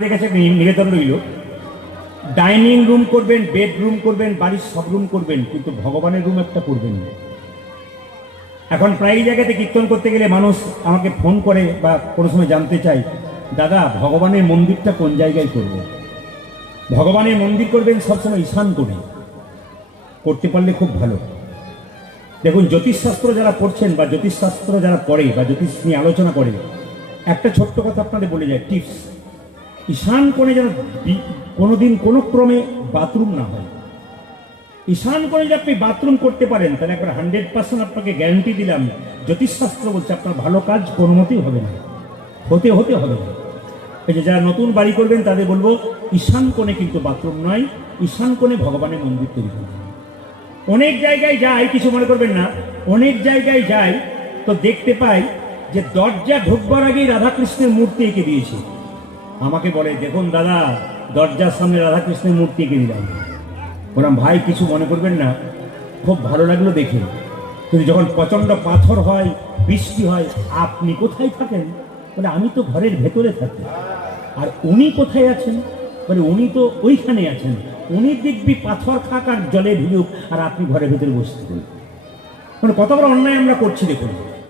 কাছে নিবেদন রইল, ডাইনিং রুম করবেন, বেডরুম করবেন, বাড়ির সব রুম করবেন, কিন্তু ভগবানের রুম একটা করবেন না। এখন প্রায় জায়গাতে কীর্তন করতে গেলে মানুষ আমাকে ফোন করে বা কোনো সময় জানতে চায়, দাদা ভগবানের মন্দিরটা কোন জায়গায় করব? ভগবানের মন্দির করবেন সবসময় ঈশান করে, করতে পারলে খুব ভালো। দেখুন, জ্যোতিষশাস্ত্র যারা পড়ছেন বা জ্যোতিষশাস্ত্র যারা পড়ে বা জ্যোতিষ নিয়ে আলোচনা করে, একটা ছোট্ট কথা আপনাদের বলে যায়, টিপস। ঈশান কোণে যেন কোনোদিন কোনো ক্রমে বাথরুম না হয়। ঈশান কোণে যদি আপনি বাথরুম করতে পারেন, তাহলে একবার 100% আপনাকে গ্যারান্টি দিলাম, জ্যোতিষশাস্ত্র বলছে আপনার ভালো কাজ কোনো মতেই হবে না, হতে হবে না। এই যে যারা নতুন বাড়ি করবেন তাদের বলবো, ঈশান কোণে কিন্তু বাথরুম নয়, ঈশান কোণে ভগবানের মন্দির তৈরি করবেন। অনেক জায়গায় যাই, কিছু মনে করবেন না, অনেক জায়গায় যাই তো দেখতে পাই যে দরজা ঢুকবার আগেই রাধাকৃষ্ণের মূর্তি এঁকে দিয়েছে। আমাকে বলে, দেখুন দাদা, দরজার সামনে রাধাকৃষ্ণের মূর্তি এঁকে দিলাম। বললাম, ভাই কিছু মনে করবেন না, খুব ভালো লাগলো দেখে, কিন্তু যখন প্রচন্ড পাথর হয়, বৃষ্টি হয়, আপনি কোথায় থাকেন? বলে, আমি তো ঘরের ভেতরে থাকি। আর উনি কোথায় আছেন? বলে, উনি তো ওইখানে আছেন। উনি দেখবি পাথর খাক আর জলে ভিজুক, আর আপনি ঘরের ভেতরে বসতে। মানে কত বড় অন্যায় আমরা করছি দেখুন।